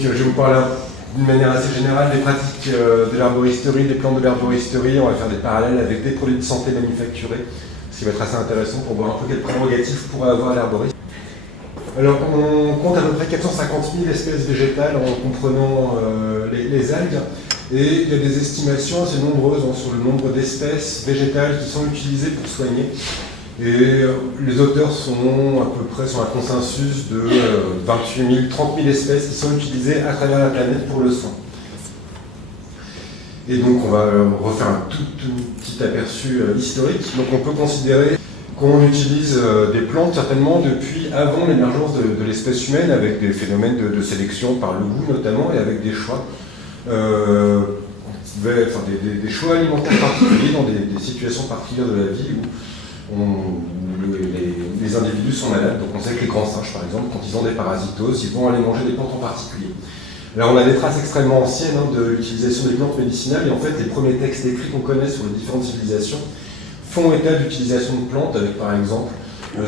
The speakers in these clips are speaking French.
je vais vous parler d'une manière assez générale des pratiques de l'herboristerie, des plantes de l'herboristerie. On va faire des parallèles avec des produits de santé manufacturés, ce qui va être assez intéressant pour voir un peu quelles prérogatives pourrait avoir l'herboriste. Alors, on compte à peu près 450 000 espèces végétales en comprenant les algues, et il y a des estimations assez nombreuses sur le nombre d'espèces végétales qui sont utilisées pour soigner. Et les auteurs sont à peu près sur un consensus de 28 000, 30 000 espèces qui sont utilisées à travers la planète pour le soin. Et donc on va refaire un tout petit aperçu historique. Donc on peut considérer qu'on utilise des plantes certainement depuis avant l'émergence de l'espèce humaine, avec des phénomènes de sélection par le goût notamment, et avec des choix. Des choix alimentaires particuliers dans des situations particulières de la vie où les individus sont malades. Donc on sait que les grands singes, par exemple, quand ils ont des parasitoses, ils vont aller manger des plantes en particulier. Alors on a des traces extrêmement anciennes de l'utilisation des plantes médicinales, et en fait les premiers textes écrits qu'on connaît sur les différentes civilisations font état d'utilisation de plantes, avec par exemple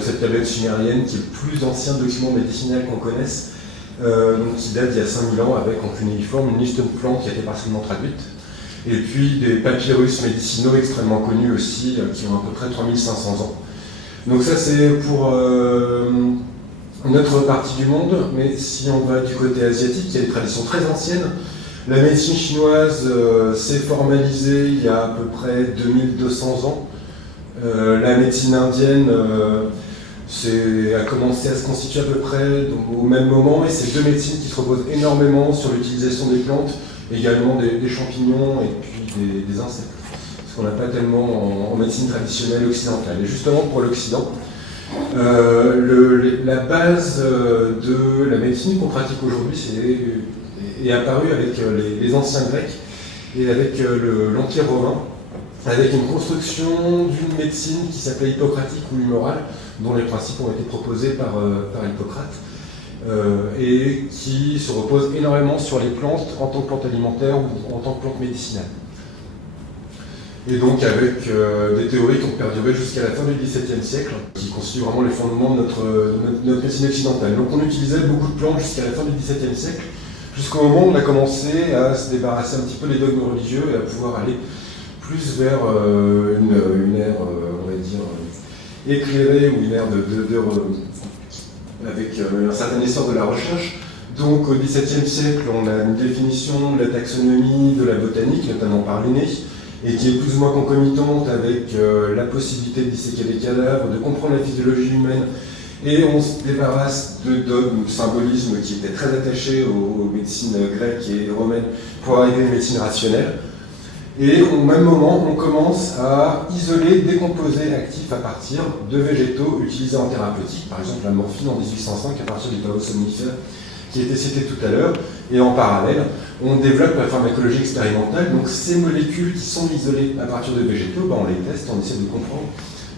cette tablette sumérienne qui est le plus ancien document médicinal qu'on connaisse, qui date d'il y a 5000 ans, avec en cunéiforme une liste de plantes qui a été partiellement traduite. Et puis des papyrus médicinaux extrêmement connus aussi, qui ont à peu près 3500 ans. Donc ça c'est pour notre partie du monde, mais si on va du côté asiatique, il y a des traditions très anciennes. La médecine chinoise s'est formalisée il y a à peu près 2200 ans. La médecine indienne a commencé à se constituer à peu près au même moment, et c'est deux médecines qui se reposent énormément sur l'utilisation des plantes, également des champignons et puis des insectes, ce qu'on n'a pas tellement en médecine traditionnelle occidentale. Et justement pour l'Occident, la base de la médecine qu'on pratique aujourd'hui est apparue avec les anciens Grecs et avec l'Empire romain, avec une construction d'une médecine qui s'appelait hippocratique ou humorale, dont les principes ont été proposés par Hippocrate, et qui se repose énormément sur les plantes en tant que plantes alimentaires ou en tant que plantes médicinales. Et donc avec des théories qui ont perduré jusqu'à la fin du XVIIe siècle, qui constituent vraiment les fondements de notre médecine occidentale. Donc on utilisait beaucoup de plantes jusqu'à la fin du XVIIe siècle, jusqu'au moment où on a commencé à se débarrasser un petit peu des dogmes religieux et à pouvoir aller plus vers une ère, on va dire, éclairée, ou une ère avec un certain essor de la recherche. Donc au XVIIe siècle, on a une définition de la taxonomie, de la botanique, notamment par Linné, et qui est plus ou moins concomitante avec la possibilité de disséquer des cadavres, de comprendre la physiologie humaine, et on se débarrasse de dogmes ou de symbolismes qui étaient très attachés aux médecines grecques et romaines pour arriver à une médecine rationnelle. Et au même moment, on commence à isoler des composés actifs à partir de végétaux utilisés en thérapeutique, par exemple la morphine en 1805 à partir du pavot somnifère qui était cité tout à l'heure, et en parallèle, on développe la pharmacologie expérimentale. Donc ces molécules qui sont isolées à partir de végétaux, on les teste, on essaie de comprendre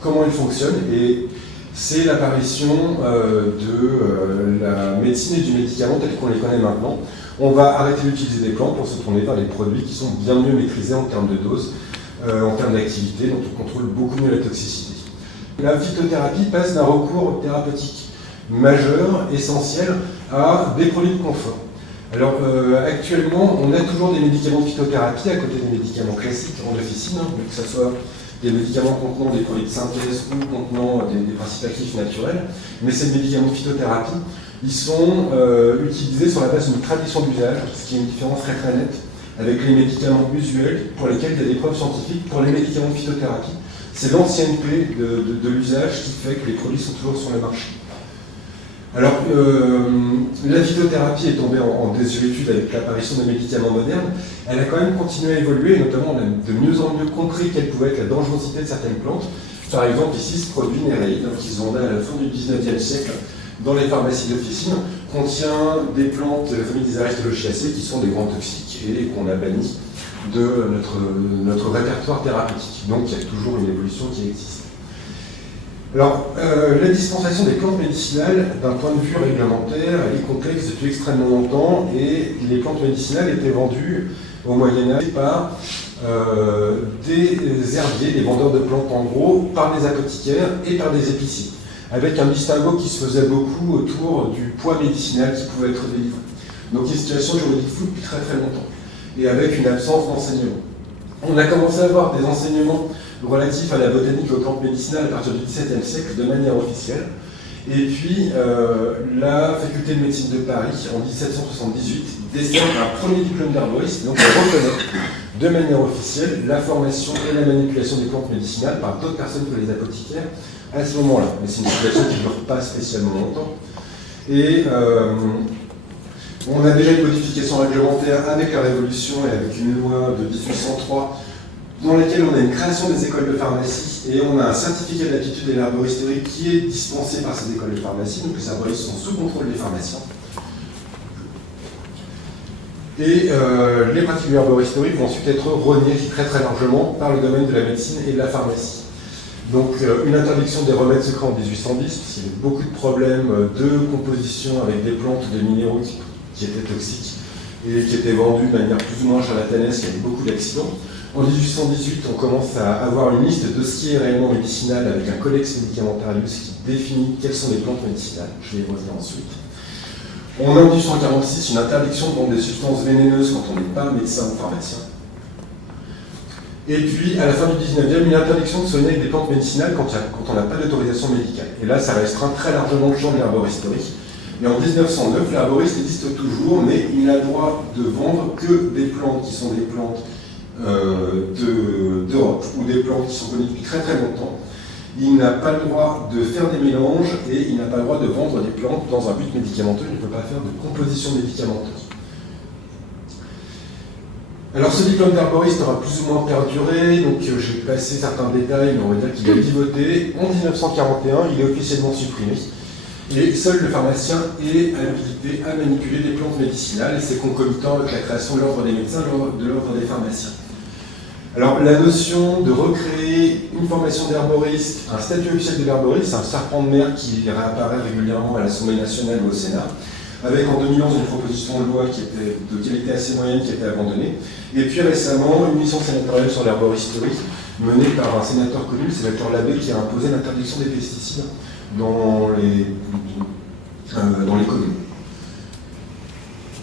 comment elles fonctionnent, et c'est l'apparition de la médecine et du médicament tel qu'on les connaît maintenant. On va arrêter d'utiliser des plantes pour se tourner vers des produits qui sont bien mieux maîtrisés en termes de dose, en termes d'activité, dont on contrôle beaucoup mieux la toxicité. La phytothérapie passe d'un recours thérapeutique majeur, essentiel, à des produits de confort. Alors actuellement, on a toujours des médicaments de phytothérapie à côté des médicaments classiques en officine, que ce soit des médicaments contenant des produits de synthèse ou contenant des principes actifs naturels. Mais ces médicaments de phytothérapie, ils sont utilisés sur la base d'une tradition d'usage, ce qui est une différence très très nette avec les médicaments usuels pour lesquels il y a des preuves scientifiques. Pour les médicaments de phytothérapie, c'est l'ancienneté de l'usage qui fait que les produits sont toujours sur le marché. Alors, la phytothérapie est tombée en désuétude avec l'apparition des médicaments modernes. Elle a quand même continué à évoluer, et notamment on a de mieux en mieux compris quelle pouvait être la dangerosité de certaines plantes. Par exemple, ici, ce produit Néréide, qu'ils ont à la fin du 19e siècle dans les pharmacies d'officine, contient des plantes de la famille des Aristolochiacées qui sont des grands toxiques et qu'on a banni de notre répertoire thérapeutique. Donc il y a toujours une évolution qui existe. Alors, la dispensation des plantes médicinales, d'un point de vue réglementaire, elle est complexe depuis extrêmement longtemps, et les plantes médicinales étaient vendues au Moyen-Âge par des herbiers, des vendeurs de plantes en gros, par des apothicaires et par des épiciers, avec un distinguo qui se faisait beaucoup autour du poids médicinal qui pouvait être délivré. Donc une situation juridique floue depuis très très longtemps, et avec une absence d'enseignement. On a commencé à avoir des enseignements relatifs à la botanique et aux plantes médicinales à partir du XVIIe siècle de manière officielle. Et puis, la faculté de médecine de Paris, en 1778, décerne un premier diplôme d'arboriste, donc on reconnaît de manière officielle la formation et la manipulation des plantes médicinales par d'autres personnes que les apothicaires à ce moment-là. Mais c'est une situation qui ne dure pas spécialement longtemps. Et on a déjà une modification réglementaire avec la Révolution et avec une loi de 1803 dans laquelle on a une création des écoles de pharmacie et on a un certificat d'aptitude de l'herboristerie qui est dispensé par ces écoles de pharmacie, donc les herboristes sont sous contrôle des pharmaciens. Et les pratiques de l'herboristerie vont ensuite être reniées très très largement par le domaine de la médecine et de la pharmacie. Donc une interdiction des remèdes secrets en 1810, parce qu'il y avait beaucoup de problèmes de composition avec des plantes, des minéraux qui étaient toxiques et qui étaient vendus de manière plus ou moins charlatanesque, il y avait beaucoup d'accidents. En 1818, on commence à avoir une liste de ce qui est réellement médicinal avec un codex médicamentarius qui définit quelles sont les plantes médicinales. Je vais y revenir ensuite. On a en 1846 une interdiction de vendre des substances vénéneuses quand on n'est pas médecin ou pharmacien. Et puis, à la fin du 19e, une interdiction de soigner avec des plantes médicinales quand on n'a pas d'autorisation médicale. Et là, ça restreint très largement le champ de l'herboristerie. Et en 1909, l'herboriste existe toujours, mais il n'a le droit de vendre que des plantes qui sont des plantes d'Europe ou des plantes qui sont connues depuis très très longtemps. Il n'a pas le droit de faire des mélanges et il n'a pas le droit de vendre des plantes dans un but médicamenteux. Il ne peut pas faire de composition médicamenteuse. Alors ce diplôme d'herboriste aura plus ou moins perduré, donc j'ai passé certains détails, mais on va dire qu'il a pivoté. En 1941, il est officiellement supprimé. Et seul le pharmacien est habilité à manipuler des plantes médicinales, et c'est concomitant avec la création de l'ordre des médecins, de l'ordre des pharmaciens. Alors la notion de recréer une formation d'herboriste, un statut officiel de l'herboriste, c'est un serpent de mer qui réapparaît régulièrement à l'Assemblée nationale ou au Sénat, avec en 2011 une proposition de loi qui était de qualité assez moyenne qui a été abandonnée, et puis récemment une mission sénatoriale sur l'herboristerie menée par un sénateur connu, le sénateur Labbé, qui a imposé l'interdiction des pesticides dans les communes.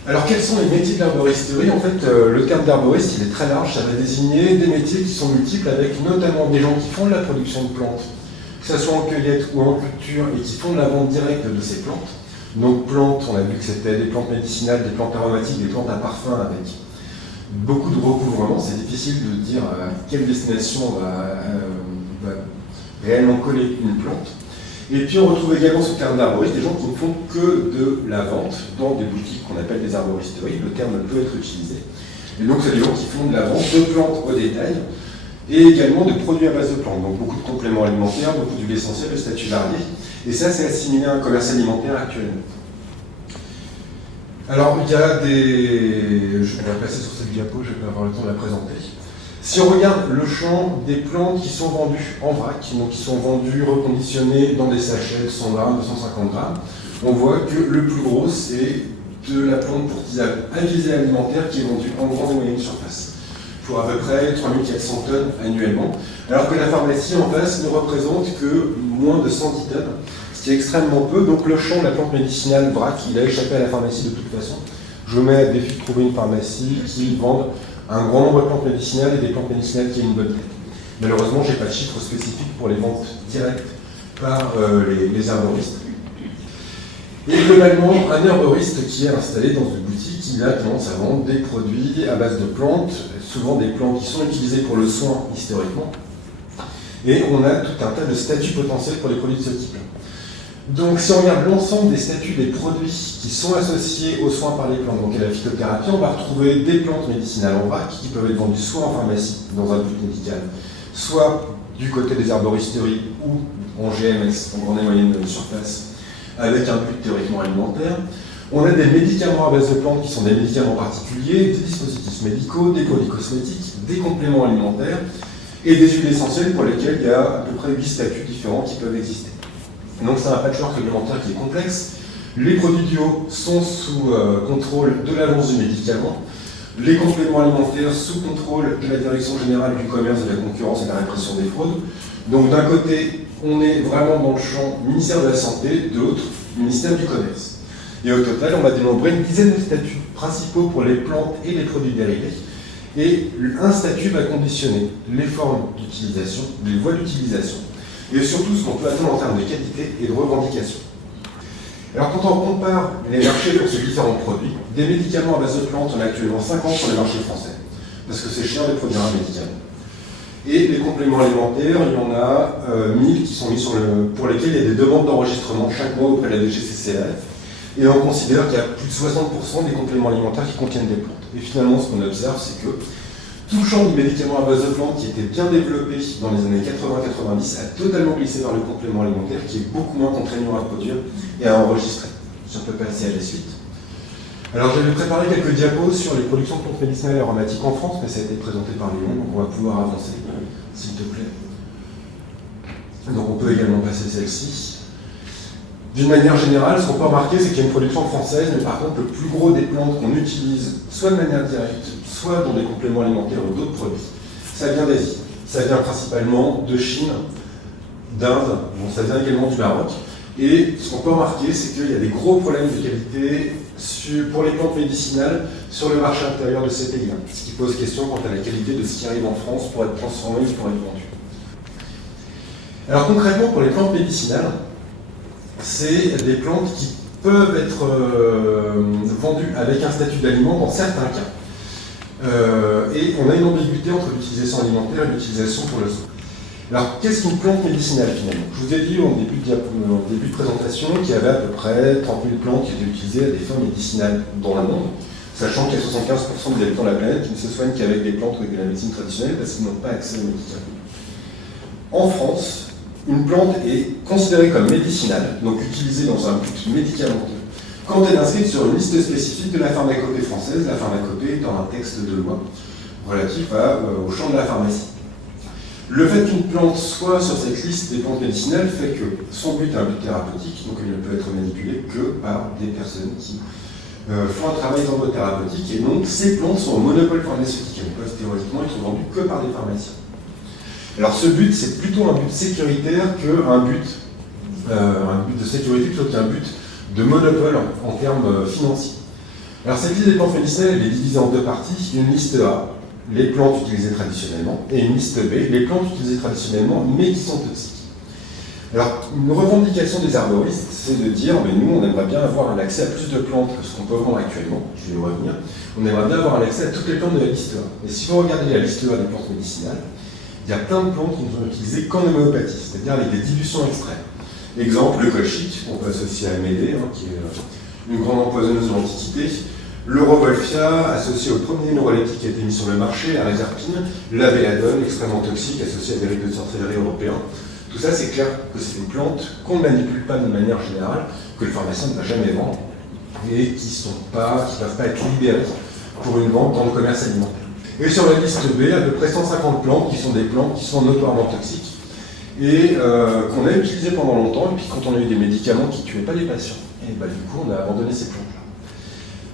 Alors quels sont les métiers de l'herboristerie? En fait, le terme d'herboriste, il est très large, ça va désigner des métiers qui sont multiples, avec notamment des gens qui font de la production de plantes, que ce soit en cueillette ou en culture, et qui font de la vente directe de ces plantes. Donc plantes, on a vu que c'était des plantes médicinales, des plantes aromatiques, des plantes à parfum avec beaucoup de recouvrement. C'est difficile de dire à quelle destination va réellement coller une plante. Et puis on retrouve également ce terme d'herboriste, des gens qui ne font que de la vente dans des boutiques qu'on appelle des herboristeries. Le terme peut être utilisé. Et donc c'est des gens qui font de la vente de plantes au détail et également de produits à base de plantes. Donc beaucoup de compléments alimentaires, beaucoup d'huiles essentielles, de statuts variés. Et ça, c'est assimilé à un commerce alimentaire actuellement. Alors il y a des... Je vais passer sur cette diapo, je vais pas avoir le temps de la présenter. Si on regarde le champ des plantes qui sont vendues en vrac, donc qui sont vendues reconditionnées dans des sachets de 100 grammes, 250 grammes, on voit que le plus gros, c'est de la plante pour tisane à visée alimentaire qui est vendue en grande et moyenne surface, pour à peu près 3400 tonnes annuellement, alors que la pharmacie en face ne représente que moins de 110 tonnes, ce qui est extrêmement peu. Donc le champ de la plante médicinale vrac, il a échappé à la pharmacie de toute façon. Je vous mets à défi de trouver une pharmacie qui vende un grand nombre de plantes médicinales et des plantes médicinales qui aient une bonne qualité. Malheureusement, je n'ai pas de chiffres spécifiques pour les ventes directes par les herboristes. Et globalement, un herboriste qui est installé dans une boutique, il a tendance à vendre des produits à base de plantes, souvent des plantes qui sont utilisées pour le soin historiquement. Et on a tout un tas de statuts potentiels pour les produits de ce type-là. Donc si on regarde l'ensemble des statuts des produits qui sont associés aux soins par les plantes, donc à la phytothérapie, on va retrouver des plantes médicinales en vrac qui peuvent être vendues soit en pharmacie, dans un but médical, soit du côté des herboristeries ou en GMS, en grande et moyenne surface, avec un but théoriquement alimentaire. On a des médicaments à base de plantes qui sont des médicaments particuliers, des dispositifs médicaux, des produits cosmétiques, des compléments alimentaires et des huiles essentielles pour lesquelles il y a à peu près 8 statuts différents qui peuvent exister. Donc c'est un patchwork réglementaire qui est complexe. Les produits bio sont sous contrôle de l'agence du médicament. Les compléments alimentaires sous contrôle de la Direction générale du commerce, de la concurrence et de la répression des fraudes. Donc d'un côté, on est vraiment dans le champ ministère de la Santé, de l'autre, ministère du Commerce. Et au total, on va dénombrer une dizaine de statuts principaux pour les plantes et les produits dérivés. Et un statut va conditionner les formes d'utilisation, les voies d'utilisation, et surtout ce qu'on peut attendre en termes de qualité et de revendication. Alors quand on compare les marchés pour ces différents produits, des médicaments à base de plantes, on a actuellement 50 sur le marché français, parce que c'est cher de produire un médicament. Et les compléments alimentaires, il y en a 1000 qui sont mis pour lesquels il y a des demandes d'enregistrement chaque mois auprès de la DGCCRF. Et on considère qu'il y a plus de 60% des compléments alimentaires qui contiennent des plantes. Et finalement, ce qu'on observe, c'est que tout le champ du médicament à base de plantes qui était bien développé dans les années 80-90 a totalement glissé vers le complément alimentaire qui est beaucoup moins contraignant à produire et à enregistrer. Si on peut passer à la suite. Alors j'avais préparé quelques diapos sur les productions de plantes médicinales et aromatiques en France, mais ça a été présenté par Léon, donc on va pouvoir avancer, s'il te plaît. Donc on peut également passer celle-ci. D'une manière générale, ce qu'on peut remarquer, c'est qu'il y a une production française, mais par contre, le plus gros des plantes qu'on utilise, soit de manière directe, soit dans des compléments alimentaires ou d'autres produits, ça vient d'Asie. Ça vient principalement de Chine, d'Inde, bon, ça vient également du Maroc. Et ce qu'on peut remarquer, c'est qu'il y a des gros problèmes de qualité pour les plantes médicinales sur le marché intérieur de ces pays-là, ce qui pose question quant à la qualité de ce qui arrive en France pour être transformé ou pour être vendu. Alors concrètement, pour les plantes médicinales, c'est des plantes qui peuvent être vendues avec un statut d'aliment dans certains cas. Et on a une ambiguïté entre l'utilisation alimentaire et l'utilisation pour le soin. Alors, qu'est-ce qu'une plante médicinale finalement? Je vous ai dit en début de présentation qu'il y avait à peu près 30 000 plantes qui étaient utilisées à des fins médicinales dans le monde, sachant qu'il y a 75% des habitants de la planète qui ne se soignent qu'avec des plantes ou avec de la médecine traditionnelle parce qu'ils n'ont pas accès aux médicaments. En France, une plante est considérée comme médicinale, donc utilisée dans un but médicamenteux, quand elle est inscrite sur une liste spécifique de la pharmacopée française, la pharmacopée étant un texte de loi relatif au champ de la pharmacie. Le fait qu'une plante soit sur cette liste des plantes médicinales fait que son but est un but thérapeutique, donc elle ne peut être manipulée que par des personnes qui font un travail thérapeutique, et donc ces plantes sont au monopole pharmaceutique, elles peuvent théoriquement être vendues que par des pharmaciens. Alors ce but, c'est plutôt un but sécuritaire qu'un but de sécurité plutôt qu'un but de monopole en termes financiers. Alors cette liste des plantes médicinales, elle est divisée en deux parties. Une liste A, les plantes utilisées traditionnellement, et une liste B, les plantes utilisées traditionnellement mais qui sont toxiques. Alors une revendication des arboristes, c'est de dire, mais nous on aimerait bien avoir un accès à plus de plantes que ce qu'on peut vendre actuellement, je vais y revenir, on aimerait bien avoir un accès à toutes les plantes de la liste A. Et si vous regardez la liste A des plantes médicinales, il y a plein de plantes qui ne sont utilisées qu'en homéopathie, c'est-à-dire avec des dilutions extrêmes. Exemple, le colchicte, qu'on peut associer à Médée, qui est une grande empoisonneuse de l'Antiquité, le Rovolfia, associé au premier neuroleptique qui a été mis sur le marché, la réserpine, la belladone, extrêmement toxique, associée à des rites de sorcellerie européens. Tout ça, c'est clair que c'est des plantes qu'on ne manipule pas de manière générale, que le pharmacien ne va jamais vendre, et qui ne peuvent pas être libérées pour une vente dans le commerce alimentaire. Et sur la liste B, à peu près 150 plantes qui sont des plantes qui sont notoirement toxiques et qu'on a utilisées pendant longtemps, et puis quand on a eu des médicaments qui ne tuaient pas les patients, et du coup on a abandonné ces plantes-là.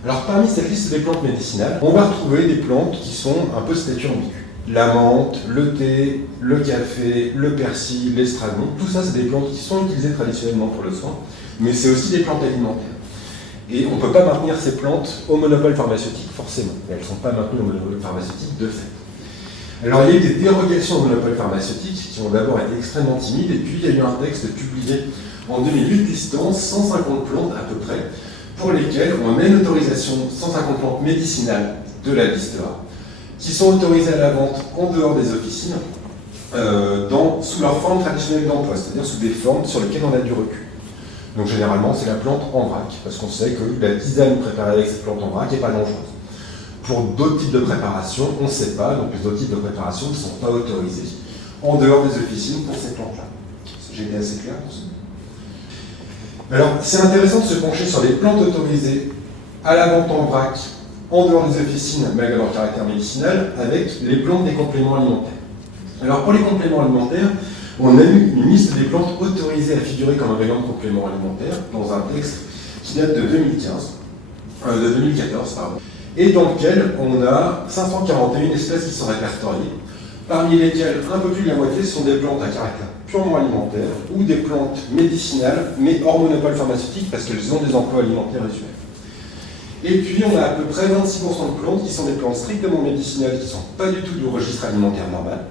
Alors parmi cette liste des plantes médicinales, on va retrouver des plantes qui sont un peu statut ambigu. La menthe, le thé, le café, le persil, l'estragon, tout ça c'est des plantes qui sont utilisées traditionnellement pour le soin, mais c'est aussi des plantes alimentaires. Et on ne peut pas maintenir ces plantes au monopole pharmaceutique, forcément. Elles ne sont pas maintenues au monopole pharmaceutique de fait. Alors il y a eu des dérogations au monopole pharmaceutique qui ont d'abord été extrêmement timides, et puis il y a eu un texte publié en 2008 listant 150 plantes à peu près, pour lesquelles on a une autorisation 150 plantes médicinales de la liste A, qui sont autorisées à la vente en dehors des officines, sous leur forme traditionnelle d'emploi, c'est-à-dire sous des formes sur lesquelles on a du recul. Donc généralement, c'est la plante en vrac, parce qu'on sait que la tisane préparée avec cette plante en vrac n'est pas dangereuse. Pour d'autres types de préparations, on ne sait pas, donc les autres types de préparations ne sont pas autorisés en dehors des officines pour ces plantes-là. J'ai été assez clair pour ça. Alors, c'est intéressant de se pencher sur les plantes autorisées à la vente en vrac, en dehors des officines, malgré leur caractère médicinal, avec les plantes des compléments alimentaires. Alors, pour les compléments alimentaires, on a eu une liste des plantes autorisées à figurer comme ingrédients de compléments alimentaires dans un texte qui date de 2014, et dans lequel on a 541 espèces qui sont répertoriées, parmi lesquelles un peu plus de la moitié sont des plantes à caractère purement alimentaire ou des plantes médicinales, mais hors monopole pharmaceutique parce qu'elles ont des emplois alimentaires usuels. Et puis on a à peu près 26% de plantes qui sont des plantes strictement médicinales, qui ne sont pas du tout du registre alimentaire normal,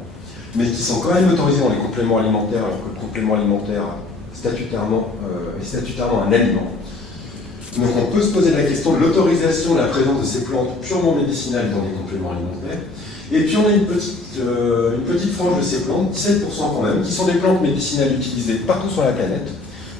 mais qui sont quand même autorisées dans les compléments alimentaires, alors que le complément alimentaire est statutairement un aliment. Donc on peut se poser la question de l'autorisation de la présence de ces plantes purement médicinales dans les compléments alimentaires. Et puis on a une petite frange de ces plantes, 17% quand même, qui sont des plantes médicinales utilisées partout sur la planète,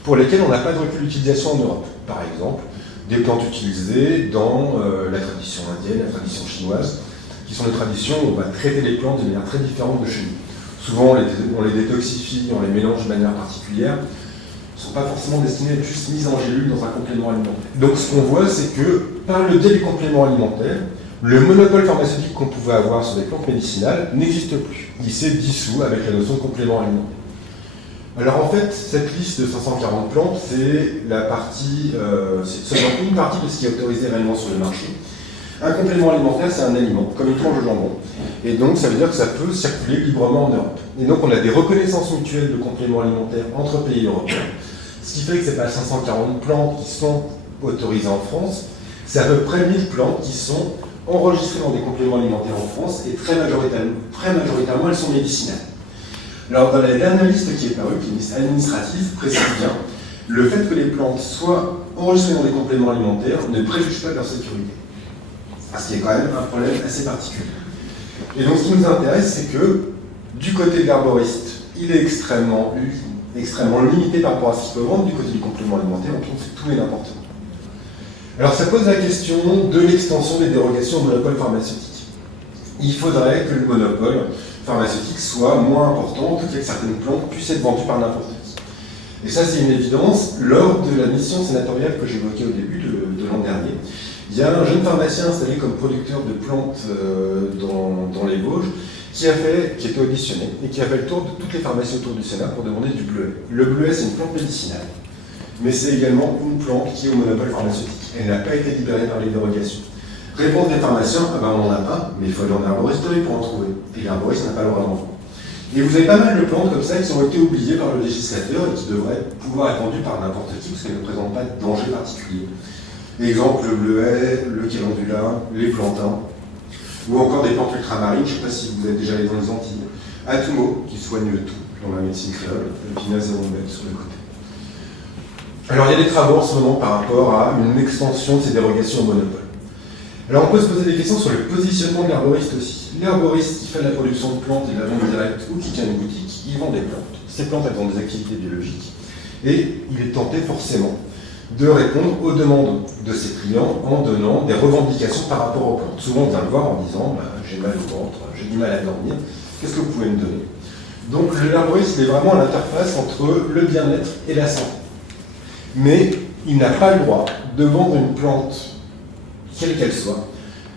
pour lesquelles on n'a pas de recul d'utilisation en Europe. Par exemple, des plantes utilisées dans la tradition indienne, la tradition chinoise, qui sont des traditions où on va traiter les plantes de manière très différente de chez nous. Souvent on les détoxifie, on les mélange de manière particulière, ne sont pas forcément destinés à être juste mises en gélule dans un complément alimentaire. Donc ce qu'on voit, c'est que par le biais du complément alimentaire, le monopole pharmaceutique qu'on pouvait avoir sur des plantes médicinales n'existe plus. Il s'est dissous avec la notion de complément alimentaire. Alors en fait, cette liste de 540 plantes, c'est seulement une partie de ce qui est autorisé réellement sur le marché. Un complément alimentaire, c'est un aliment, comme une tranche de jambon. Et donc, ça veut dire que ça peut circuler librement en Europe. Et donc, on a des reconnaissances mutuelles de compléments alimentaires entre pays européens. Ce qui fait que ce n'est pas 540 plantes qui sont autorisées en France, c'est à peu près 1000 plantes qui sont enregistrées dans des compléments alimentaires en France, et très majoritairement, elles sont médicinales. Alors, dans la dernière liste qui est parue, qui est une liste administrative, précise bien, le fait que les plantes soient enregistrées dans des compléments alimentaires ne préjuge pas de leur sécurité. Ce qui est quand même un problème assez particulier. Et donc ce qui nous intéresse, c'est que du côté de l'herboriste, il est extrêmement limité par rapport à ce qu'il peut vendre. Du côté du complément alimentaire, on trouve tout et n'importe quoi. Alors ça pose la question de l'extension des dérogations au monopole pharmaceutique. Il faudrait que le monopole pharmaceutique soit moins important, en tout cas que certaines plantes puissent être vendues par n'importe qui. Et ça, c'est une évidence. Lors de la mission sénatoriale que j'évoquais au début de l'an dernier, il y a un jeune pharmacien installé comme producteur de plantes dans les Vosges qui était auditionné et qui a fait le tour de toutes les pharmacies autour du Sénat pour demander du bleuet. Le bleuet, c'est une plante médicinale, mais c'est également une plante qui est au monopole pharmaceutique. Elle n'a pas été libérée par les dérogations. Réponse des pharmaciens, on n'en a pas, mais il faut aller en herboristerie pour en trouver. Et l'herboriste n'a pas le droit d'en vendre. Et vous avez pas mal de plantes comme ça qui ont été oubliées par le législateur et qui devraient pouvoir être vendues par n'importe qui parce qu'elles ne présentent pas de danger particulier. Exemple, le bleuet, le calendula, les plantains, ou encore des plantes ultramarines, je ne sais pas si vous êtes déjà allé dans les Antilles. Atumo, qui soigne tout dans la médecine créole, et puis Nazaromède sur le côté. Alors il y a des travaux en ce moment par rapport à une extension de ces dérogations au monopole. Alors on peut se poser des questions sur le positionnement de l'herboriste aussi. L'herboriste qui fait de la production de plantes et de la vente directe ou qui tient une boutique, il vend des plantes. Ces plantes, elles ont des activités biologiques. Et il est tenté forcément de répondre aux demandes de ses clients en donnant des revendications par rapport aux plantes. Souvent, on vient le voir en disant j'ai mal au ventre, j'ai du mal à dormir, qu'est-ce que vous pouvez me donner? Donc, l'herboriste est vraiment à l'interface entre le bien-être et la santé. Mais il n'a pas le droit de vendre une plante, quelle qu'elle soit,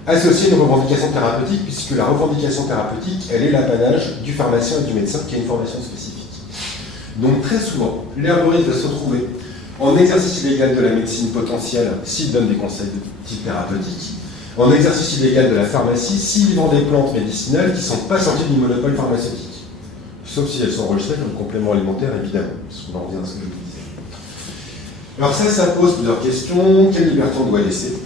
associée à une revendication thérapeutique, puisque la revendication thérapeutique, elle est l'apanage du pharmacien et du médecin qui a une formation spécifique. Donc, très souvent, l'herboriste va se retrouver en exercice illégal de la médecine potentielle s'il donne des conseils de type thérapeutique, en exercice illégal de la pharmacie s'il vend des plantes médicinales qui ne sont pas sorties du monopole pharmaceutique. Sauf si elles sont enregistrées comme complément alimentaire, évidemment. On en revient à ce que je vous disais. Alors ça pose plusieurs questions. Quelle liberté on doit laisser?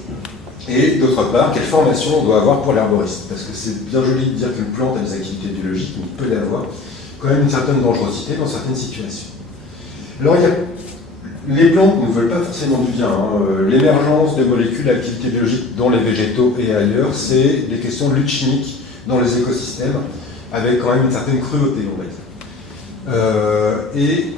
Et d'autre part, quelle formation on doit avoir pour l'herboriste? Parce que c'est bien joli de dire qu'une plante a des activités biologiques, mais il peut y avoir quand même une certaine dangerosité dans certaines situations. Alors les plantes ne veulent pas forcément du bien. L'émergence de molécules à activité biologique dans les végétaux et ailleurs, c'est des questions de lutte chimique dans les écosystèmes, avec quand même une certaine cruauté, on va dire. Et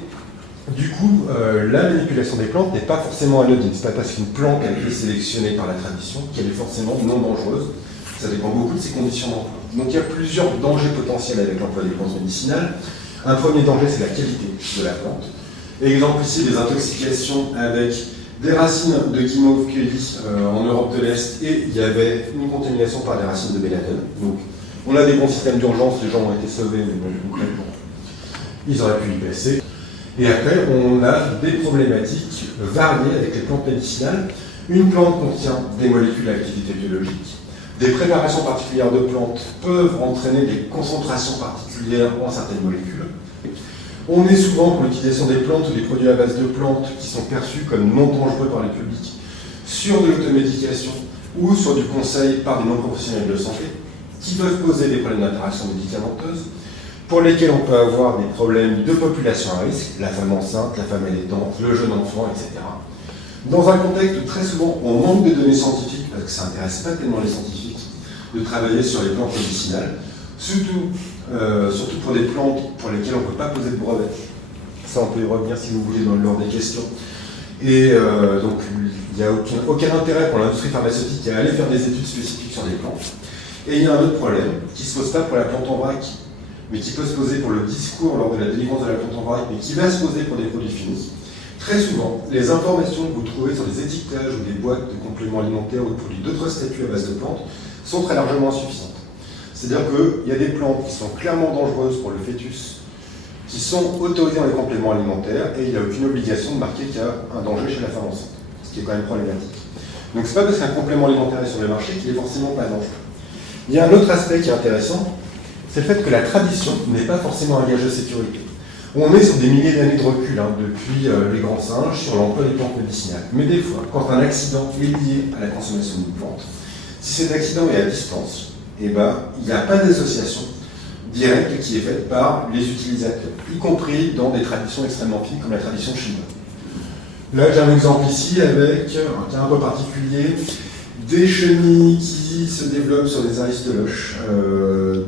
du coup, la manipulation des plantes n'est pas forcément anodine. Ce n'est pas parce qu'une plante a été sélectionnée par la tradition qu'elle est forcément non dangereuse. Ça dépend beaucoup de ses conditions d'emploi. Donc il y a plusieurs dangers potentiels avec l'emploi des plantes médicinales. Un premier danger, c'est la qualité de la plante. Exemple ici des intoxications avec des racines de guimauve cueillies en Europe de l'Est, et il y avait une contamination par des racines de belladone. Donc on a des bons systèmes d'urgence, les gens ont été sauvés, mais bon, concrètement, ils auraient pu y passer. Et après, on a des problématiques variées avec les plantes médicinales. Une plante contient des molécules à activité biologique. Des préparations particulières de plantes peuvent entraîner des concentrations particulières en certaines molécules. On est souvent pour l'utilisation des plantes ou des produits à base de plantes qui sont perçus comme non dangereux par le public sur de l'automédication ou sur du conseil par des non-professionnels de santé qui peuvent poser des problèmes d'interaction médicamenteuse pour lesquels on peut avoir des problèmes de population à risque, la femme enceinte, la femme allaitante, le jeune enfant, etc. Dans un contexte où très souvent on manque de données scientifiques, parce que ça n'intéresse pas tellement les scientifiques de travailler sur les plantes médicinales, surtout pour des plantes pour lesquelles on ne peut pas poser de brevet. Ça, on peut y revenir si vous voulez dans l'ordre des questions. Et donc, il n'y a aucun intérêt pour l'industrie pharmaceutique à aller faire des études spécifiques sur des plantes. Et il y a un autre problème qui ne se pose pas pour la plante en vrac, mais qui peut se poser pour le discours lors de la délivrance de la plante en vrac, mais qui va se poser pour des produits finis. Très souvent, les informations que vous trouvez sur les étiquetages ou des boîtes de compléments alimentaires ou de produits d'autres statuts à base de plantes sont très largement insuffisantes. C'est-à-dire qu'il y a des plantes qui sont clairement dangereuses pour le fœtus, qui sont autorisées dans les compléments alimentaires, et il n'y a aucune obligation de marquer qu'il y a un danger chez la femme enceinte, ce qui est quand même problématique. Donc c'est pas parce qu'un complément alimentaire est sur le marché qu'il est forcément pas dangereux. Il y a un autre aspect qui est intéressant, c'est le fait que la tradition n'est pas forcément un gage de sécurité. On est sur des milliers d'années de recul, depuis les grands singes, sur l'emploi des plantes médicinales. Mais des fois, quand un accident est lié à la consommation d'une plante, si cet accident est à distance, il n'y a pas d'association directe qui est faite par les utilisateurs, y compris dans des traditions extrêmement fines comme la tradition chinoise. Là, j'ai un exemple ici avec un cas un peu particulier, des chenilles qui se développent sur des aristoloches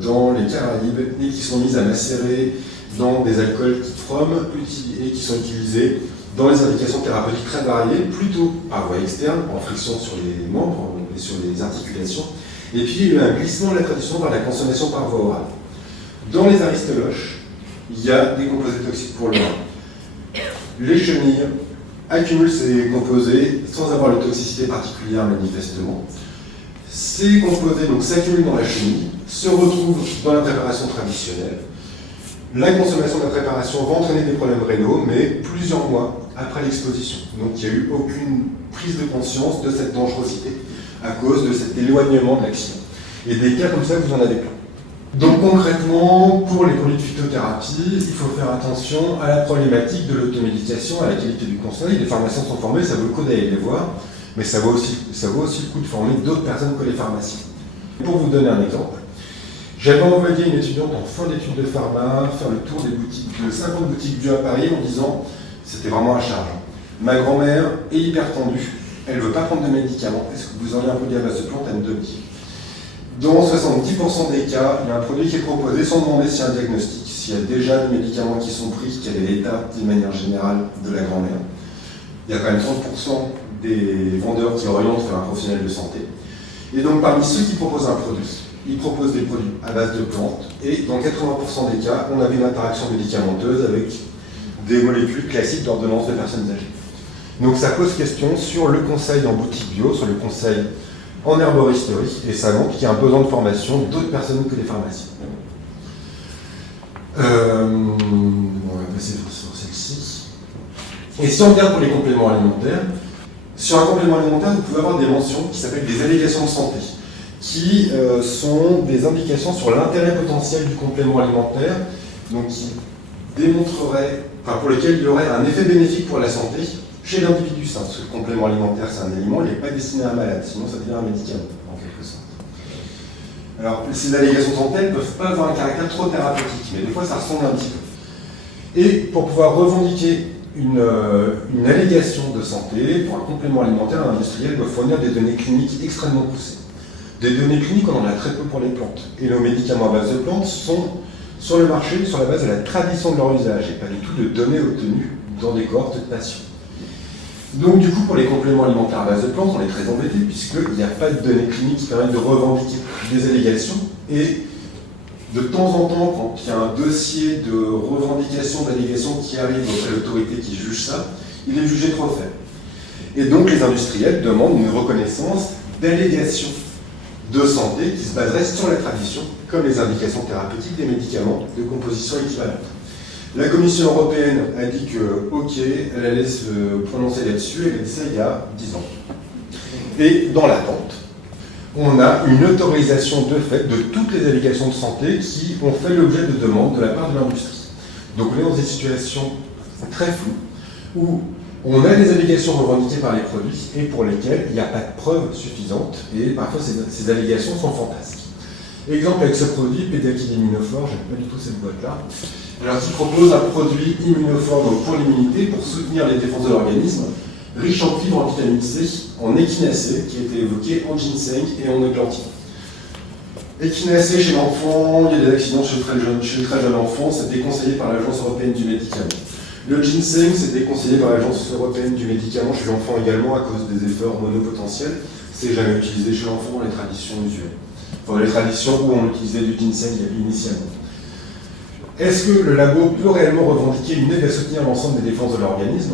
dans les Caraïbes et qui sont mises à macérer dans des alcools qui froment et qui sont utilisés dans les indications thérapeutiques très variées, plutôt par voie externe, en friction sur les membres et sur les articulations. Et puis il y a eu un glissement de la tradition vers la consommation par voie orale. Dans les aristoloches, il y a des composés toxiques pour l'homme. Les chenilles accumulent ces composés sans avoir de toxicité particulière manifestement. Ces composés s'accumulent dans la chenille, se retrouvent dans la préparation traditionnelle. La consommation de la préparation va entraîner des problèmes rénaux, mais plusieurs mois après l'exposition. Donc il n'y a eu aucune prise de conscience de cette dangerosité à cause de cet éloignement de l'accident. Et des cas comme ça, vous en avez plein. Donc concrètement, pour les produits de phytothérapie, il faut faire attention à la problématique de l'automédication, à la qualité du conseil. Les pharmaciens sont formés, ça vaut le coup d'aller les voir, mais ça vaut aussi le coup de former d'autres personnes que les pharmaciens. Pour vous donner un exemple, j'avais envoyé une étudiante en fin d'études de pharma faire le tour des boutiques, de 50 boutiques bio à Paris en disant, c'était vraiment à charge, ma grand-mère est hyper tendue, elle ne veut pas prendre de médicaments, est-ce que vous auriez un produit à base de plantes à me donner ? Dans 70% des cas, il y a un produit qui est proposé sans demander s'il y a un diagnostic, s'il y a déjà des médicaments qui sont pris, quel est l'état d'une manière générale de la grand-mère. Il y a quand même 30% des vendeurs qui orientent vers un professionnel de santé. Et donc parmi ceux qui proposent un produit, ils proposent des produits à base de plantes, et dans 80% des cas, on avait une interaction médicamenteuse avec des molécules classiques d'ordonnance de personnes âgées. Donc ça pose question sur le conseil en boutique bio, sur le conseil en herboristerie, et ça montre qu'il y a un besoin de formation d'autres personnes que les pharmaciens. On va passer sur celle-ci. Et si on regarde pour les compléments alimentaires, sur un complément alimentaire, vous pouvez avoir des mentions qui s'appellent des allégations de santé, qui sont des indications sur l'intérêt potentiel du complément alimentaire, donc qui démontreraient, pour lesquels il y aurait un effet bénéfique pour la santé chez l'individu sain. Parce que le complément alimentaire, c'est un aliment, il n'est pas destiné à un malade, sinon ça devient un médicament, en quelque sorte. Alors, ces allégations de santé ne peuvent pas avoir un caractère trop thérapeutique, mais des fois ça ressemble un petit peu. Et pour pouvoir revendiquer une allégation de santé, pour un complément alimentaire, un industriel doit fournir des données cliniques extrêmement poussées. Des données cliniques, on en a très peu pour les plantes. Et nos médicaments à base de plantes sont sur le marché sur la base de la tradition de leur usage, et pas du tout de données obtenues dans des cohortes de patients. Donc du coup, pour les compléments alimentaires à base de plantes, on est très embêté, puisqu'il n'y a pas de données cliniques qui permettent de revendiquer des allégations, et de temps en temps, quand il y a un dossier de revendication d'allégation qui arrive auprès de l'autorité qui juge ça, il est jugé trop faible. Et donc les industriels demandent une reconnaissance d'allégations de santé qui se baserait sur la tradition, comme les indications thérapeutiques des médicaments de composition équivalente. La Commission européenne a dit que, ok, elle allait se prononcer là-dessus, elle a dit ça il y a 10 ans. Et dans l'attente, on a une autorisation de fait de toutes les allégations de santé qui ont fait l'objet de demandes de la part de l'industrie. Donc on est dans des situations très floues où on a des allégations revendiquées par les produits et pour lesquelles il n'y a pas de preuves suffisantes et parfois ces allégations sont fantasques. Exemple avec ce produit, Pédakil Immunophore, j'aime pas du tout cette boîte-là, alors qui propose un produit immunophore donc pour l'immunité, pour soutenir les défenses de l'organisme, riche en cuivre, en vitamine C, en échinacée, qui a été évoqué, en ginseng et en églantine. Échinacée chez l'enfant, il y a des accidents chez le très jeune enfant, c'est déconseillé par l'Agence européenne du médicament. Le ginseng, c'est déconseillé par l'Agence européenne du médicament chez l'enfant également à cause des effets hormonopotentiels. C'est jamais utilisé chez l'enfant dans les traditions usuelles. Enfin, dans les traditions où on utilisait du ginseng initialement. Est-ce que le labo peut réellement revendiquer une aide à soutenir l'ensemble des défenses de l'organisme?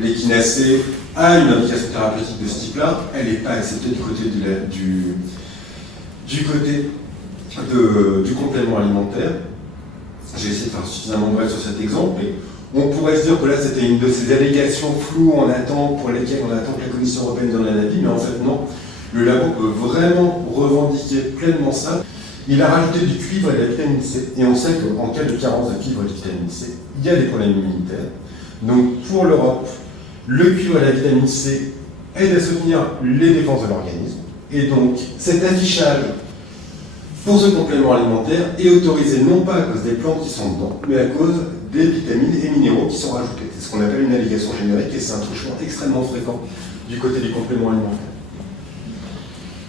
L'échinacée a une indication thérapeutique de ce type-là, elle n'est pas acceptée du côté du complément alimentaire. J'ai essayé de faire suffisamment bref sur cet exemple, et on pourrait se dire que là c'était une de ces allégations floues pour lesquelles on attend que la Commission européenne donne un avis, mais en fait non, le labo peut vraiment revendiquer pleinement ça. Il a rajouté du cuivre et de la vitamine C, et on sait qu'en cas de carence de cuivre et de vitamine C, il y a des problèmes immunitaires. Donc pour l'Europe, le cuivre et la vitamine C aident à soutenir les défenses de l'organisme, et donc cet affichage pour ce complément alimentaire est autorisé non pas à cause des plantes qui sont dedans, mais à cause des vitamines et minéraux qui sont rajoutés. C'est ce qu'on appelle une allégation générique, et c'est un truchement extrêmement fréquent du côté des compléments alimentaires.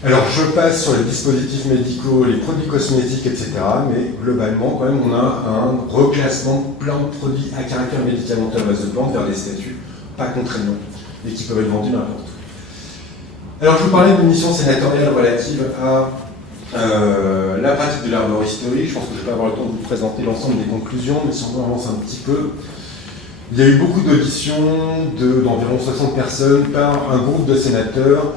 Alors je passe sur les dispositifs médicaux, les produits cosmétiques, etc. Mais globalement, quand même, on a un reclassement de plein de produits à caractère médicamenteux à base de plantes vers des statuts pas contraignants et qui peuvent être vendus n'importe où. Alors je vous parlais d'une mission sénatoriale relative à la pratique de l'herboristerie. Je pense que je vais pas avoir le temps de vous présenter l'ensemble des conclusions, mais si on avance un petit peu, il y a eu beaucoup d'auditions d'environ 60 personnes par un groupe de sénateurs.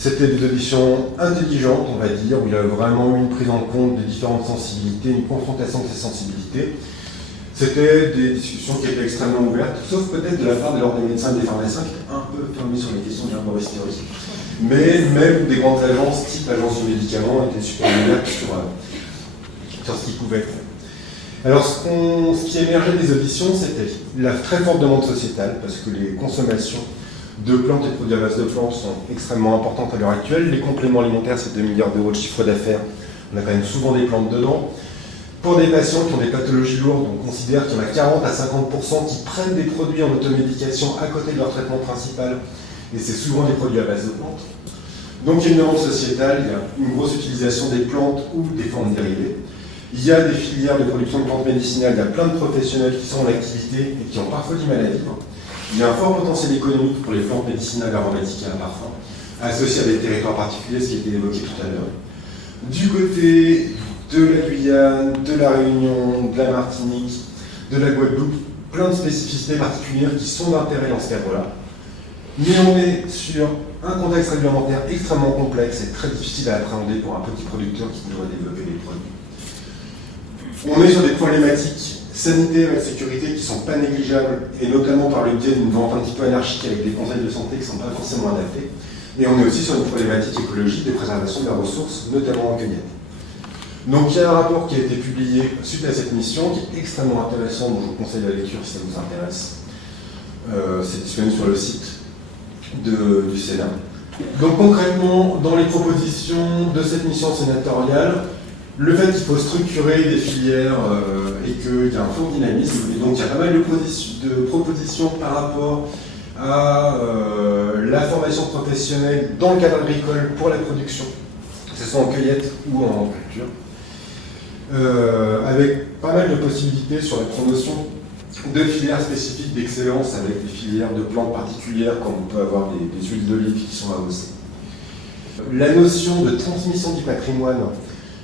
C'était des auditions intelligentes, on va dire, où il y a vraiment eu une prise en compte des différentes sensibilités, une confrontation de ces sensibilités. C'était des discussions qui étaient extrêmement ouvertes, sauf peut-être de la part de l'ordre des médecins et des pharmaciens qui étaient un peu fermés sur les questions de l'herboristerie. Mais même des grandes agences, type agence du médicament, étaient super ouvertes sur ce qui pouvait être fait. Alors ce qui émergeait des auditions, c'était la très forte demande sociétale, parce que les consommations de plantes et de produits à base de plantes sont extrêmement importantes à l'heure actuelle. Les compléments alimentaires, c'est 2 milliards d'euros de chiffre d'affaires. On a quand même souvent des plantes dedans. Pour des patients qui ont des pathologies lourdes, on considère qu'il y en a 40 à 50% qui prennent des produits en automédication à côté de leur traitement principal. Et c'est souvent des produits à base de plantes. Donc il y a une demande sociétale, il y a une grosse utilisation des plantes ou des formes dérivées. Il y a des filières de production de plantes médicinales, il y a plein de professionnels qui sont en activité et qui ont parfois du mal à vivre. Il y a un fort potentiel économique pour les plantes médicinales aromatiques et à parfum, associées à des territoires particuliers, ce qui a été évoqué tout à l'heure. Du côté de la Guyane, de la Réunion, de la Martinique, de la Guadeloupe, plein de spécificités particulières qui sont d'intérêt dans ce cadre-là. Mais on est sur un contexte réglementaire extrêmement complexe et très difficile à appréhender pour un petit producteur qui voudrait développer des produits. On est sur des problématiques sanitaires et de sécurité qui ne sont pas négligeables, et notamment par le biais d'une vente un petit peu anarchique avec des conseils de santé qui ne sont pas forcément adaptés. Et on est aussi sur une problématique écologique de préservation de la ressource, notamment en cueillette. Donc il y a un rapport qui a été publié suite à cette mission, qui est extrêmement intéressant, dont je vous conseille la lecture si ça vous intéresse. C'est disponible sur le site du Sénat. Donc concrètement, dans les propositions de cette mission sénatoriale, le fait qu'il faut structurer des filières et qu'il y a un fort dynamisme, et donc il y a pas mal de propositions par rapport à la formation professionnelle dans le cadre agricole pour la production, que ce soit en cueillette ou en culture, avec pas mal de possibilités sur la promotion de filières spécifiques d'excellence avec des filières de plantes particulières, comme on peut avoir des huiles d'olive qui sont AOC. La notion de transmission du patrimoine,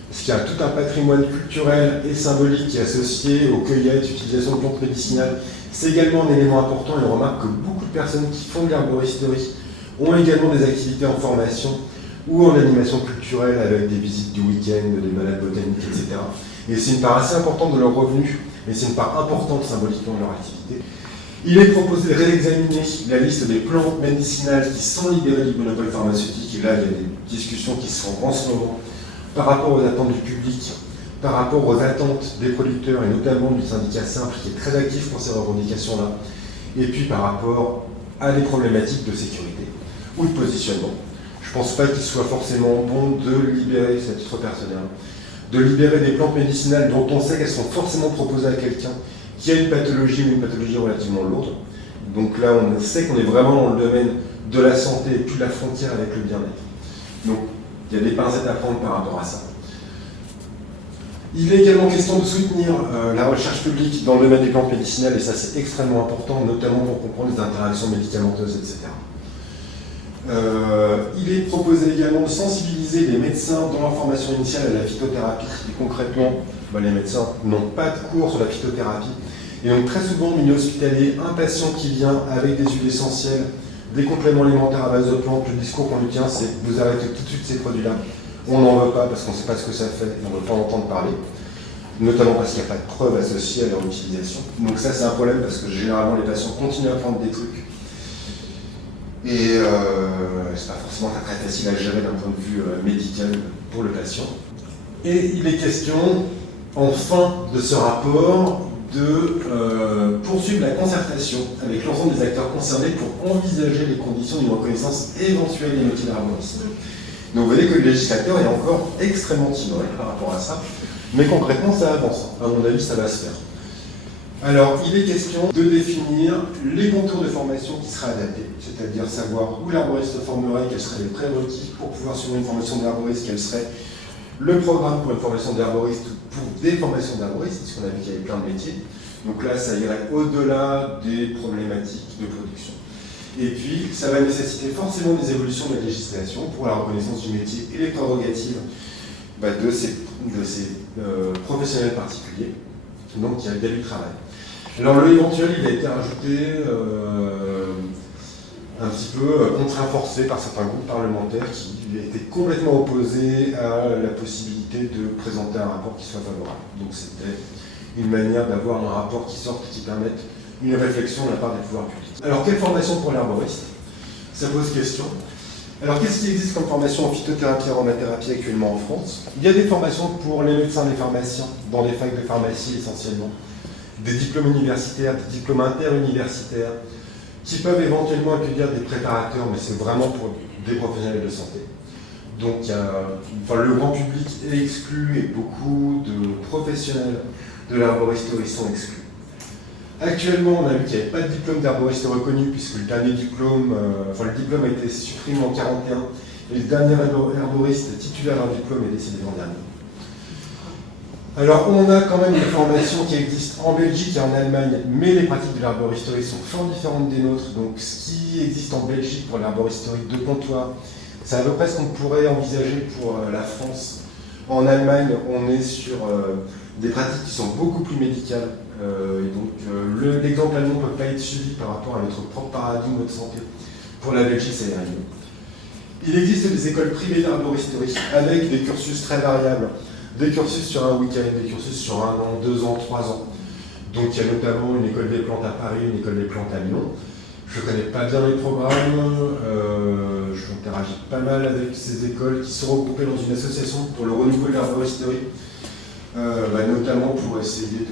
parce qu'il y a tout un patrimoine culturel et symbolique qui est associé aux cueillettes, utilisation de plantes médicinales, c'est également un élément important, et on remarque que beaucoup de personnes qui font de l'herboristerie ont également des activités en formation ou en animation culturelle avec des visites du week-end, des balades botaniques, etc. Et c'est une part assez importante de leurs revenus, mais c'est une part importante symboliquement de leur activité. Il est proposé de réexaminer la liste des plantes médicinales qui sont libérées du monopole pharmaceutique, et là il y a des discussions qui se font en ce moment par rapport aux attentes du public, par rapport aux attentes des producteurs et notamment du syndicat Simple qui est très actif pour ces revendications-là, et puis par rapport à des problématiques de sécurité ou de positionnement. Je ne pense pas qu'il soit forcément bon de libérer, à titre personnel, de libérer des plantes médicinales dont on sait qu'elles sont forcément proposées à quelqu'un qui a une pathologie ou une pathologie relativement lourde. Donc là, on sait qu'on est vraiment dans le domaine de la santé et plus de la frontière avec le bien-être. Donc, il y a des pincettes à prendre par rapport à ça. Il est également question de soutenir la recherche publique dans le domaine des plantes médicinales, et ça c'est extrêmement important, notamment pour comprendre les interactions médicamenteuses, etc. Il est proposé également de sensibiliser les médecins dans leur formation initiale à la phytothérapie. Et concrètement, les médecins n'ont pas de cours sur la phytothérapie. Et donc très souvent, au milieu hospitalier, un patient qui vient avec des huiles essentielles, des compléments alimentaires à base de plantes, le discours qu'on lui tient, c'est vous arrêtez tout de suite ces produits-là. On n'en veut pas parce qu'on ne sait pas ce que ça fait, on ne veut pas en entendre parler. Notamment parce qu'il n'y a pas de preuves associées à leur utilisation. Donc ça c'est un problème parce que généralement les patients continuent à prendre des trucs. Et c'est pas forcément très facile à gérer d'un point de vue médical pour le patient. Et il est question, en fin de ce rapport, de poursuivre la concertation avec l'ensemble des acteurs concernés pour envisager les conditions d'une reconnaissance éventuelle des métiers d'arboristes. Donc vous voyez que le législateur est encore extrêmement timoré par rapport à ça, mais concrètement ça avance. À mon avis, ça va se faire. Alors, il est question de définir les contours de formation qui seraient adaptés, c'est-à-dire savoir où l'arboriste se formerait, quels seraient les prérequis pour pouvoir suivre une formation d'arboriste, quel serait le programme pour une formation d'arboriste ou pour des formations d'arboristes, puisqu'on a vu qu'il y avait plein de métiers. Donc là, ça irait au-delà des problématiques de production. Et puis, ça va nécessiter forcément des évolutions de la législation pour la reconnaissance du métier et les prérogatives de ces professionnels particuliers. Donc, il y a du travail. Alors, le éventuel, il a été rajouté un petit peu contraint forcé par certains groupes parlementaires qui étaient complètement opposés à la possibilité de présenter un rapport qui soit favorable. Donc, c'était une manière d'avoir un rapport qui sorte, qui permette une réflexion de la part des pouvoirs publics. Alors, quelle formation pour l'arboriste? Ça pose question. Alors, qu'est-ce qui existe comme formation en phytothérapie et aromathérapie actuellement en France? Il y a des formations pour les médecins et les pharmaciens, dans les facs de pharmacie essentiellement, des diplômes universitaires, des diplômes interuniversitaires, qui peuvent éventuellement accueillir des préparateurs, mais c'est vraiment pour des professionnels de santé. Donc, le grand public est exclu et beaucoup de professionnels de l'arboristerie sont exclus. Actuellement, on a vu qu'il n'y avait pas de diplôme d'arboriste reconnu, puisque le dernier diplôme, le diplôme a été supprimé en 1941, et le dernier arboriste titulaire d'un diplôme est décédé l'an dernier. Alors, on a quand même des formations qui existent en Belgique et en Allemagne, mais les pratiques de l'arboristerie sont fort différentes des nôtres. Donc, ce qui existe en Belgique pour l'arboristerie de comptoir, c'est à peu près ce qu'on pourrait envisager pour la France. En Allemagne, on est sur des pratiques qui sont beaucoup plus médicales. Et donc, l'exemple allemand ne peut pas être suivi par rapport à notre propre paradigme de santé. Pour la Belgique, ça irait mieux. Il existe des écoles privées d'arboristerie avec des cursus très variables. Des cursus sur un week-end, des cursus sur 1 an, 2 ans, 3 ans. Donc il y a notamment une école des plantes à Paris, une école des plantes à Lyon. Je ne connais pas bien les programmes, je interagis pas mal avec ces écoles qui sont regroupées dans une association pour le renouveau de l'arboristerie, notamment pour essayer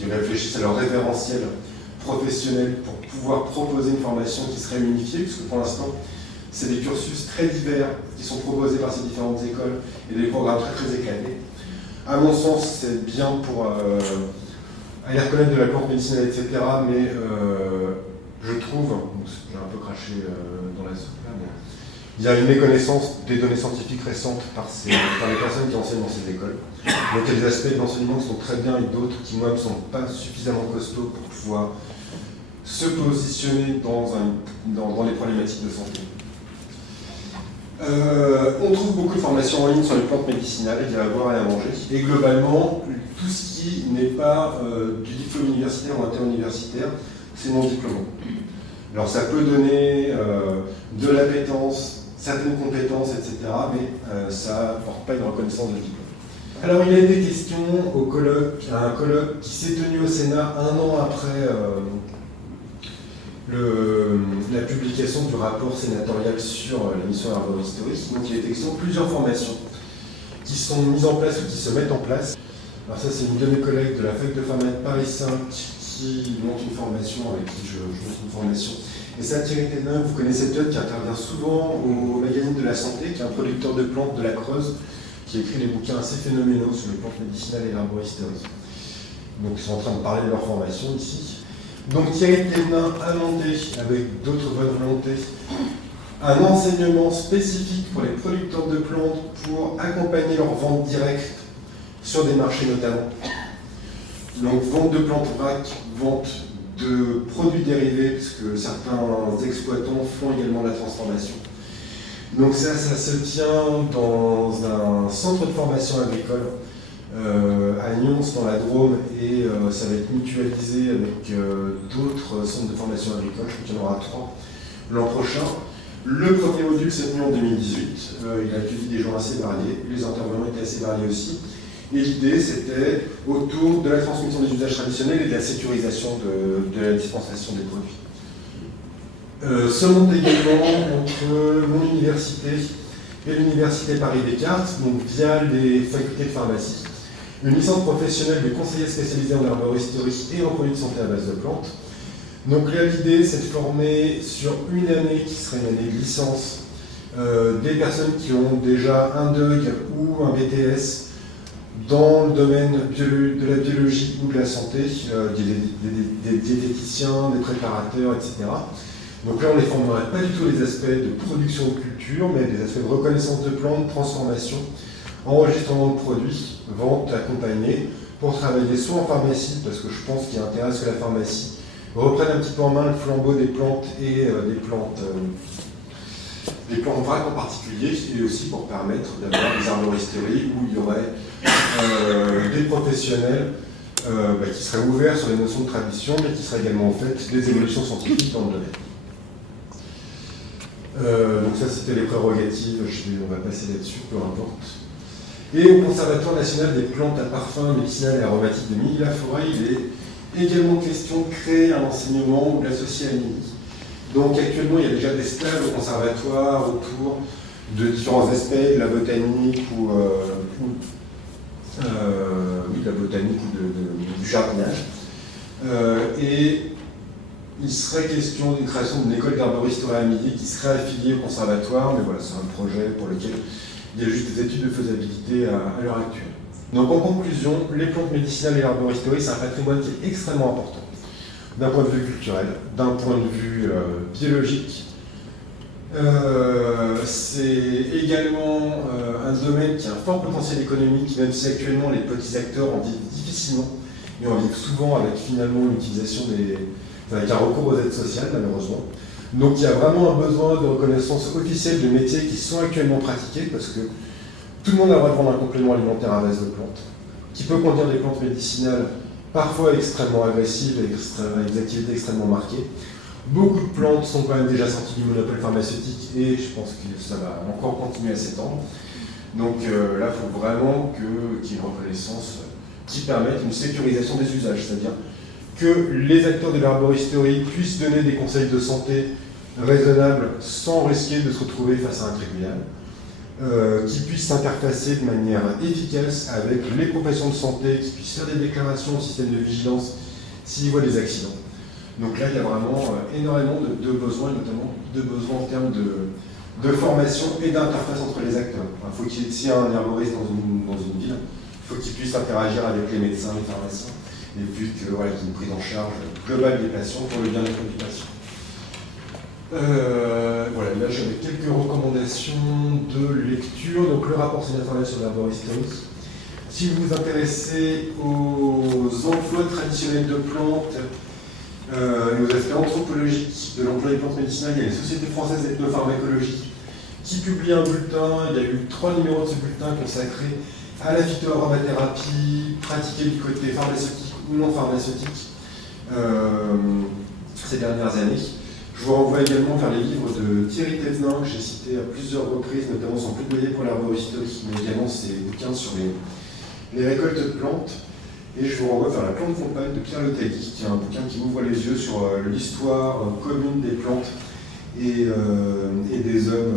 ils réfléchissent à leur référentiel professionnel pour pouvoir proposer une formation qui serait unifiée, puisque pour l'instant, c'est des cursus très divers qui sont proposés par ces différentes écoles et des programmes très très éclatés. À mon sens, c'est bien pour aller reconnaître de la plante médicinale, etc. Mais je trouve, j'ai un peu craché dans la soupe là, mais il y a une méconnaissance des données scientifiques récentes par les personnes qui enseignent dans ces écoles. Donc il y a des aspects de l'enseignement qui sont très bien et d'autres qui, moi, ne sont pas suffisamment costauds pour pouvoir se positionner dans les problématiques de santé. On trouve beaucoup de formations en ligne sur les plantes médicinales, il y a à boire et à manger. Et globalement, tout ce qui n'est pas du diplôme universitaire ou interuniversitaire, c'est non diplômant. Alors ça peut donner de l'appétence, certaines compétences, etc. Mais ça n'apporte pas une reconnaissance de diplôme. Alors il a été question à un colloque qui s'est tenu au Sénat 1 an après la publication du rapport sénatorial sur la mission arboristerie. Donc il est question de plusieurs formations qui sont mises en place ou qui se mettent en place. Alors ça, c'est une de mes collègues de la fac de pharmacie de Paris 5 qui monte une formation, avec qui je monte une formation. Et ça, Thierry Thévenin, vous connaissez peut-être, qui intervient souvent au magazine de la santé, qui est un producteur de plantes de la Creuse, qui écrit des bouquins assez phénoménaux sur les plantes médicinales et l'arboristerie. Donc ils sont en train de parler de leur formation ici. Donc Thierry Thévenin a monté, avec d'autres bonnes volontés, un enseignement spécifique pour les producteurs de plantes pour accompagner leur vente directe sur des marchés notamment. Donc vente de plantes vrac, vente de produits dérivés, puisque certains exploitants font également la transformation. Donc ça se tient dans un centre de formation agricole à Nyons dans la Drôme, et ça va être mutualisé avec d'autres centres de formation agricole. Je crois qu'il y en aura 3 l'an prochain. Le premier module s'est tenu en 2018. Il a accueilli des gens assez variés. Les intervenants étaient assez variés aussi. Et l'idée, c'était autour de la transmission des usages traditionnels et de la sécurisation de la dispensation des produits. Se monte également entre mon université et l'université Paris-Descartes, donc via les facultés de pharmacie, une licence professionnelle de conseiller spécialisé en herboristerie et en produits de santé à base de plantes. Donc là, l'idée, c'est de former sur une année, qui serait une année de licence, des personnes qui ont déjà un DEUG ou un BTS dans le domaine de la biologie ou de la santé, des diététiciens, des préparateurs, etc. Donc là, on ne les formerait pas du tout les aspects de production de culture, mais des aspects de reconnaissance de plantes, transformation, enregistrement de produits, vente accompagnée, pour travailler soit en pharmacie, parce que je pense qu'il y a intérêt à ce que la pharmacie reprenne un petit peu en main le flambeau des plantes et des plantes vrac en particulier, et aussi pour permettre d'avoir des arboristeries où il y aurait des professionnels qui seraient ouverts sur les notions de tradition, mais qui seraient également en fait des évolutions scientifiques dans le domaine. Donc ça, c'était les prérogatives, on va passer là-dessus, peu importe. Et au Conservatoire national des plantes à parfum médicinales et aromatiques de Milly-la-Forêt, il est également question de créer un enseignement ou de l'associer à Milly. Donc actuellement, il y a déjà des stages au conservatoire autour de différents aspects de la botanique ou de la botanique ou du jardinage. Et il serait question d'une création d'une école d'herboristerie à Milly qui serait affiliée au conservatoire, mais voilà, c'est un projet pour lequel il y a juste des études de faisabilité à l'heure actuelle. Donc en conclusion, les plantes médicinales et l'herboristerie, c'est un patrimoine qui est extrêmement important, d'un point de vue culturel, d'un point de vue biologique. C'est également un domaine qui a un fort potentiel économique, même si actuellement les petits acteurs en vivent difficilement, et en vivent souvent avec finalement l'utilisation avec un recours aux aides sociales, malheureusement. Donc il y a vraiment un besoin de reconnaissance officielle de métiers qui sont actuellement pratiqués, parce que tout le monde a le droit de vendre un complément alimentaire à base de plantes, qui peut contenir des plantes médicinales parfois extrêmement agressives, avec des activités extrêmement marquées. Beaucoup de plantes sont quand même déjà sorties du monopole pharmaceutique, et je pense que ça va encore continuer à s'étendre. Donc là, il faut vraiment qu'il y ait une reconnaissance qui permette une sécurisation des usages, c'est-à-dire que les acteurs de l'herboristerie puissent donner des conseils de santé raisonnables sans risquer de se retrouver face à un tribunal, qui puissent s'interfacer de manière efficace avec les professions de santé, qui puissent faire des déclarations au système de vigilance s'ils voient des accidents. Donc là, il y a vraiment énormément de besoins, notamment de besoins en termes de formation et d'interface entre les acteurs. Il faut s'il y a un herboriste dans une ville, il faut qu'il puisse interagir avec les médecins, les pharmaciens, et puis qu'il y ait une prise en charge globale des patients pour le bien-être du patient. Voilà, là j'avais quelques recommandations de lecture. Donc le rapport sénatorial sur l'herboristerie. Si vous vous intéressez aux emplois traditionnels de plantes et aux aspects anthropologiques de l'emploi des plantes médicinales, il y a la Société française d'ethnopharmacologie qui publie un bulletin. Il y a eu 3 numéros de ce bulletin consacrés à la phytoaromathérapie pratiquée du côté pharmaceutique ou non pharmaceutique ces dernières années. Je vous renvoie également vers les livres de Thierry Thévenin, que j'ai cité à plusieurs reprises, notamment son plaidoyer pour l'herboristerie, mais également ses bouquins sur les récoltes de plantes. Et je vous renvoie vers La plante compagne de Pierre Le Tagui, qui est un bouquin qui ouvre les yeux sur l'histoire commune des plantes et des hommes